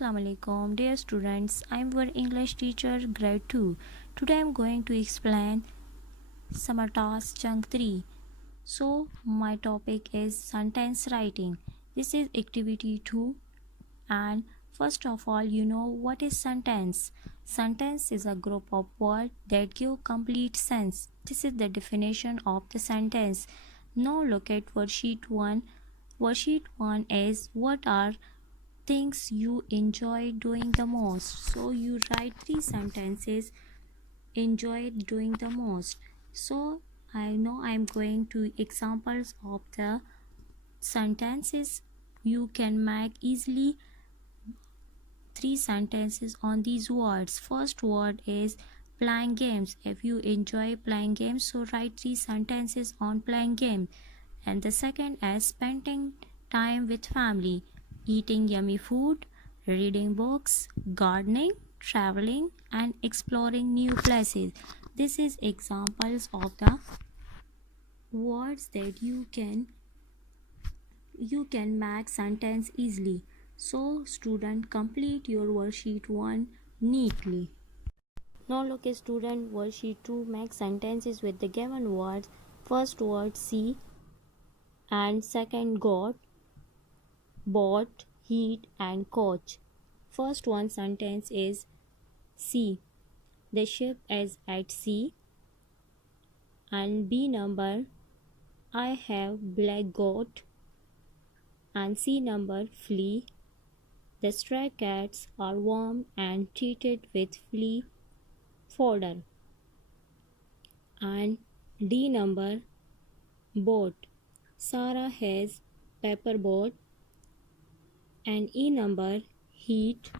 Assalamu alaikum dear students. I'm your English teacher grade 2. Today I'm going to explain summer task chunk 3. So my topic is sentence writing. This is activity 2 and first of all you know what is sentence. Sentence is a group of words that give complete sense. This is the definition of the sentence. Now look at worksheet 1. Worksheet 1 is what are things you enjoy doing the most. So you write 3 sentences enjoy doing the most. So I know I'm going to examples of the sentences. You can make easily 3 sentences on these words. First word is playing games. If you enjoy playing games, so write 3 sentences on playing game. And the second is spending time with family, eating yummy food, reading books, gardening, traveling and exploring new places. This is examples of the words that you can make sentence easily. So student, complete your worksheet 1 neatly. Now look at student, worksheet 2, make sentences with the given words. First word see and second got, bought, heat and coach. First one sentence is see. The ship is at sea. And B number, I have black goat. And C number, flea. The stray cats are warm and treated with flea fodder. And D number, boat. Sarah has pepper boat. And E number, heat.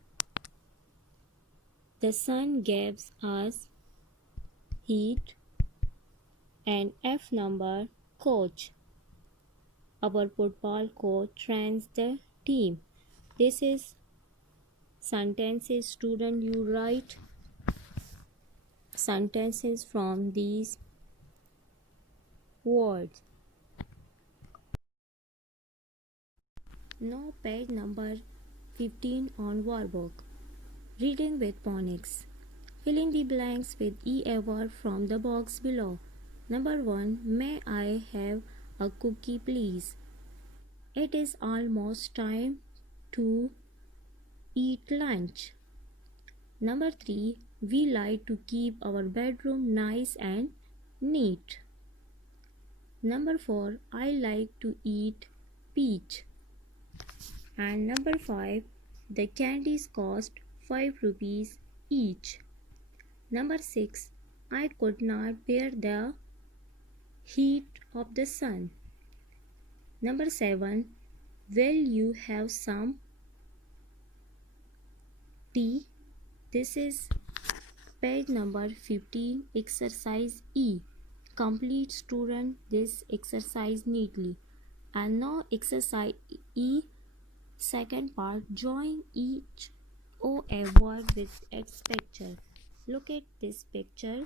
The sun gives us heat. And F number, coach. Our football coach trains the team. This is sentences. Student, you write sentences from these words. Now page number 15 on workbook. Reading with phonics. Fill in the blanks with a word from the box below. Number 1. May I have a cookie please? It is almost time to eat lunch. Number 3. We like to keep our bedroom nice and neat. Number 4. I like to eat peach. And number 5. The candies cost 5 rupees each. Number 6. I could not bear the heat of the sun. Number 7. Will you have some tea? This is page number 15, exercise E. Complete student this exercise neatly. And now exercise E, second part, join each or a word with its picture. Look at this picture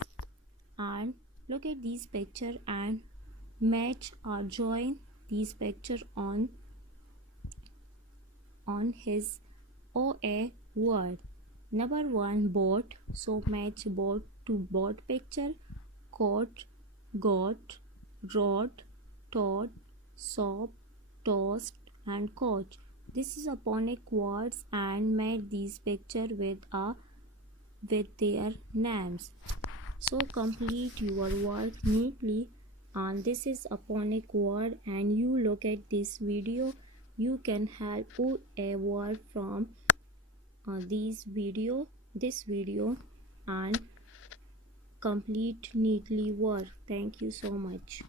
and look at this picture and match or join these picture on his or a word. Number 1, boat. So match boat to boat picture. Coat, got, rod, toad, soap, toast and coach. This is a phonic words and match these picture with their names. So complete your work neatly. And this is a phonic word and you look at this video. You can help a word from this video and complete neatly work. Thank you so much.